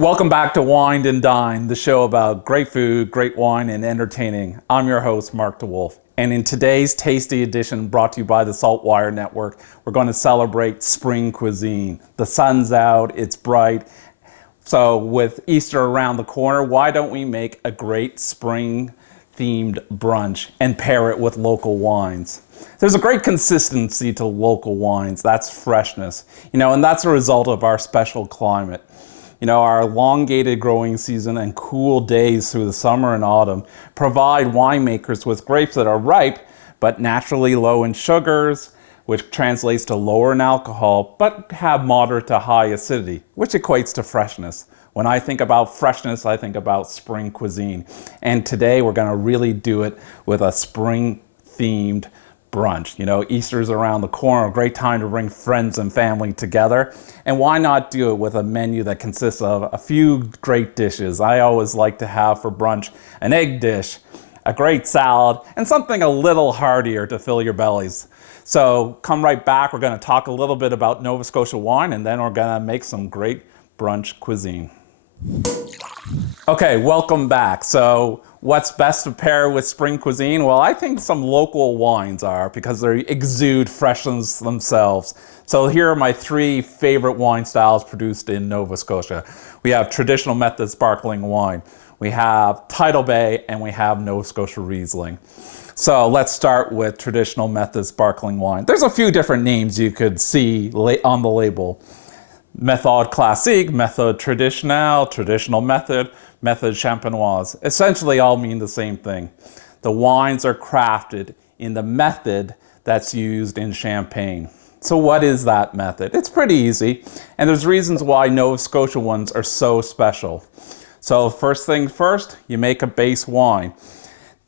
Welcome back to Wine and Dine, the show about great food, great wine, and entertaining. I'm your host, Mark DeWolf. And in today's tasty edition brought to you by the Saltwire Network, we're going to celebrate spring cuisine. The sun's out, it's bright. So with Easter around the corner, why don't we make a great spring-themed brunch and pair it with local wines? There's a great consistency to local wines. That's freshness, and that's a result of our special climate. Our elongated growing season and cool days through the summer and autumn provide winemakers with grapes that are ripe, but naturally low in sugars, which translates to lower in alcohol, but have moderate to high acidity, which equates to freshness. When I think about freshness, I think about spring cuisine. And today we're gonna really do it with a spring-themed brunch. Easter's around the corner, a great time to bring friends and family together. And why not do it with a menu that consists of a few great dishes? I always like to have for brunch an egg dish, a great salad, and something a little heartier to fill your bellies. So come right back, we're gonna talk a little bit about Nova Scotia wine, and then we're gonna make some great brunch cuisine. Okay, welcome back. So what's best to pair with spring cuisine? Well, I think some local wines are, because they exude freshness themselves. So here are my three favorite wine styles produced in Nova Scotia. We have traditional method sparkling wine, we have Tidal Bay, and we have Nova Scotia Riesling. So let's start with traditional method sparkling wine. There's a few different names you could see on the label. Méthode classique, méthode traditionnelle, traditional method, méthode champenoise. Essentially all mean the same thing. The wines are crafted in the method that's used in Champagne. So what is that method? It's pretty easy, and there's reasons why Nova Scotia ones are so special. So first thing first, you make a base wine.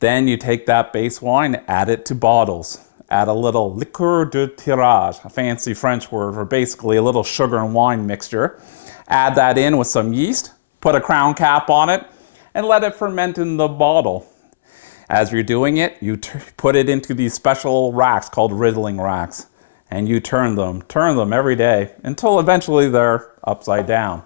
Then you take that base wine, add it to bottles. Add a little liqueur de tirage, a fancy French word for basically a little sugar and wine mixture. Add that in with some yeast, put a crown cap on it, and let it ferment in the bottle. As you're doing it, you put it into these special racks called riddling racks, and you turn them every day until eventually they're upside down.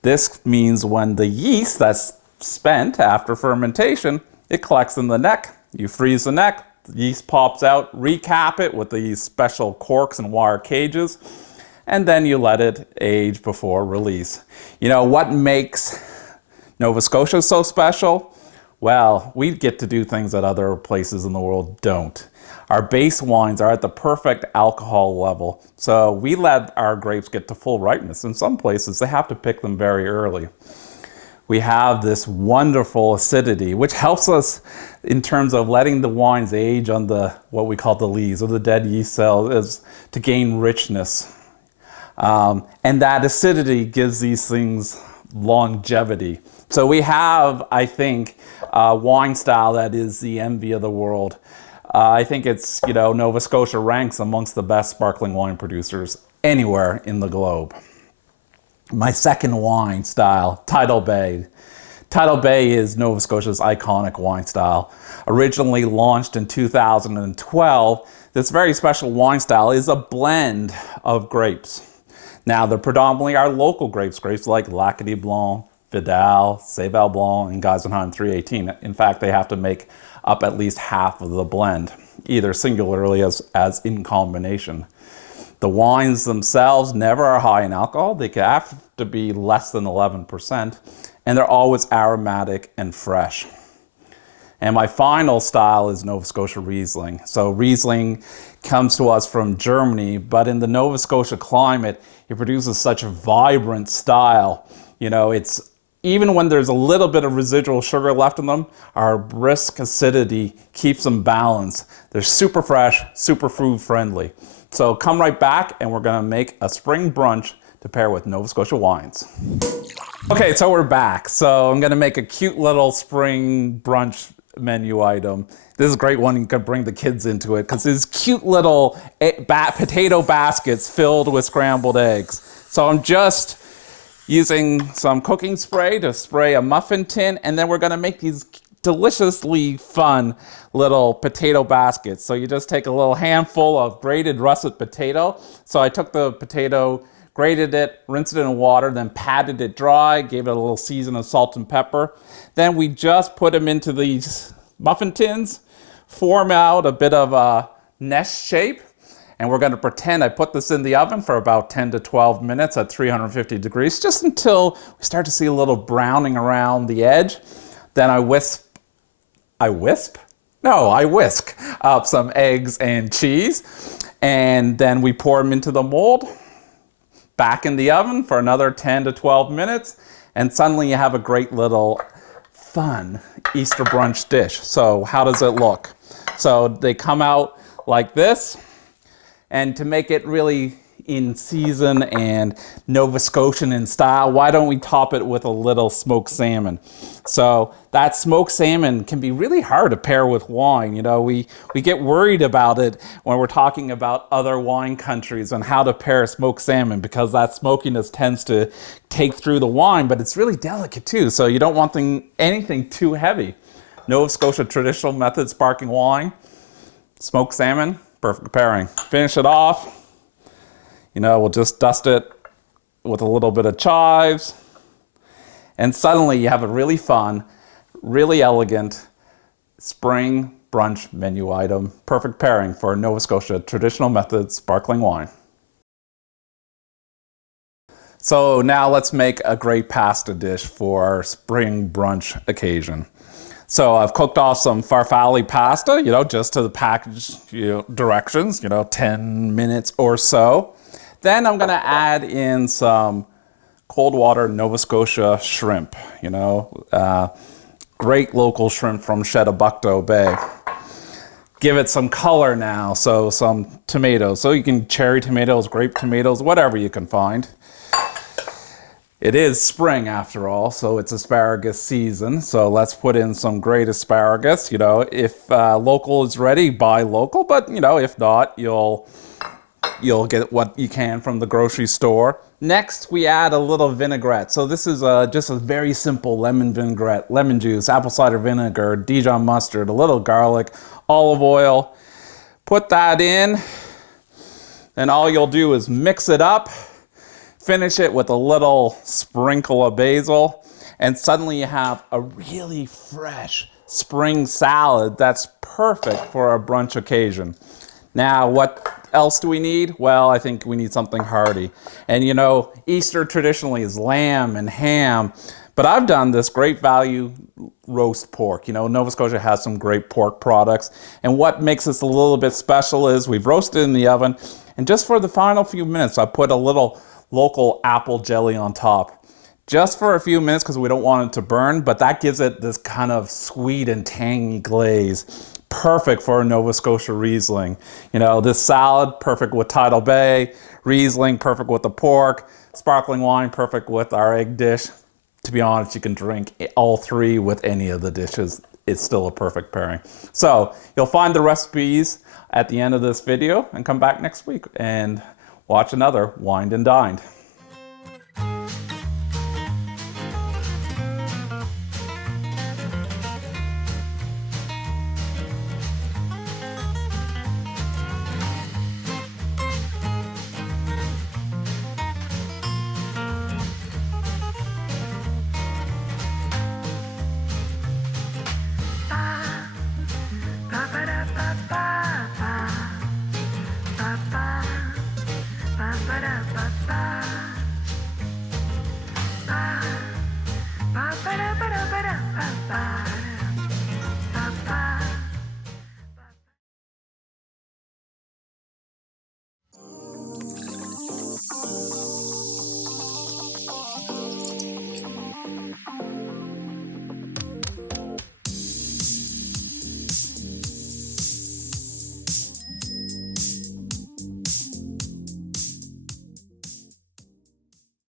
This means when the yeast that's spent after fermentation, it collects in the neck. You freeze the neck, the yeast pops out, recap it with these special corks and wire cages, and then you let it age before release. What makes Nova Scotia so special? Well, we get to do things that other places in the world don't. Our base wines are at the perfect alcohol level, so we let our grapes get to full ripeness. In some places, they have to pick them very early. We have this wonderful acidity, which helps us in terms of letting the wines age on what we call the lees, or the dead yeast cells, to gain richness. And that acidity gives these things longevity. So we have, I think, a wine style that is the envy of the world. I think it's, Nova Scotia ranks amongst the best sparkling wine producers anywhere in the globe. My second wine style, Tidal Bay. Tidal Bay is Nova Scotia's iconic wine style. Originally launched in 2012, this very special wine style is a blend of grapes. Now, they're predominantly our local grapes like Lacadie Blanc, Vidal, Céval Blanc, and Geisenheim 318. In fact, they have to make up at least half of the blend, either singularly as in combination. The wines themselves never are high in alcohol. They have to be less than 11%, and they're always aromatic and fresh. And my final style is Nova Scotia Riesling. So Riesling comes to us from Germany, but in the Nova Scotia climate, it produces such a vibrant style. It's even when there's a little bit of residual sugar left in them, our brisk acidity keeps them balanced. They're super fresh, super food friendly. So come right back, and we're gonna make a spring brunch to pair with Nova Scotia wines. Okay, so we're back. So I'm gonna make a cute little spring brunch menu item. This is a great one, you can bring the kids into it, because these cute little potato baskets filled with scrambled eggs. So I'm just using some cooking spray to spray a muffin tin, and then we're gonna make these deliciously fun little potato baskets. So you just take a little handful of grated russet potato. So I took the potato grated it, rinsed it in water, then patted it dry, gave it a little season of salt and pepper. Then we just put them into these muffin tins, form out a bit of a nest shape, and we're going to pretend I put this in the oven for about 10 to 12 minutes at 350 degrees, just until we start to see a little browning around the edge. Then I whisk up some eggs and cheese, and then we pour them into the mold, back in the oven for another 10 to 12 minutes, and suddenly you have a great little fun Easter brunch dish. So how does it look? So they come out like this, and to make it really in season and Nova Scotian in style, why don't we top it with a little smoked salmon? So that smoked salmon can be really hard to pair with wine. You know, we get worried about it when we're talking about other wine countries and how to pair smoked salmon, because that smokiness tends to take through the wine, but it's really delicate too. So you don't want anything too heavy. Nova Scotia traditional method sparkling wine, smoked salmon, perfect pairing. Finish it off. You know, we'll just dust it with a little bit of chives. And suddenly you have a really fun, really elegant spring brunch menu item. Perfect pairing for Nova Scotia traditional method sparkling wine. So now let's make a great pasta dish for our spring brunch occasion. So I've cooked off some farfalle pasta, you know, just to the package directions, 10 minutes or so. Then I'm gonna add in some cold water Nova Scotia shrimp, great local shrimp from Chedabucto Bay. Give it some color now, so some tomatoes. So you can cherry tomatoes, grape tomatoes, whatever you can find. It is spring after all, so it's asparagus season. So let's put in some great asparagus. If local is ready, buy local, but if not, you'll get what you can from the grocery store. Next, we add a little vinaigrette. So this is just a very simple lemon vinaigrette, lemon juice, apple cider vinegar, Dijon mustard, a little garlic, olive oil. Put that in, and all you'll do is mix it up, finish it with a little sprinkle of basil, and suddenly you have a really fresh spring salad that's perfect for a brunch occasion. Now, what else do we need? Well, I think we need something hearty. And Easter traditionally is lamb and ham, but I've done this great value roast pork. Nova Scotia has some great pork products, and what makes this a little bit special is we've roasted in the oven, and just for the final few minutes, I put a little local apple jelly on top. Just for a few minutes because we don't want it to burn, but that gives it this kind of sweet and tangy glaze. Perfect for a Nova Scotia Riesling. This salad, perfect with Tidal Bay. Riesling, perfect with the pork. Sparkling wine, perfect with our egg dish. To be honest, you can drink all three with any of the dishes. It's still a perfect pairing. So you'll find the recipes at the end of this video, and come back next week and watch another Wined and Dined.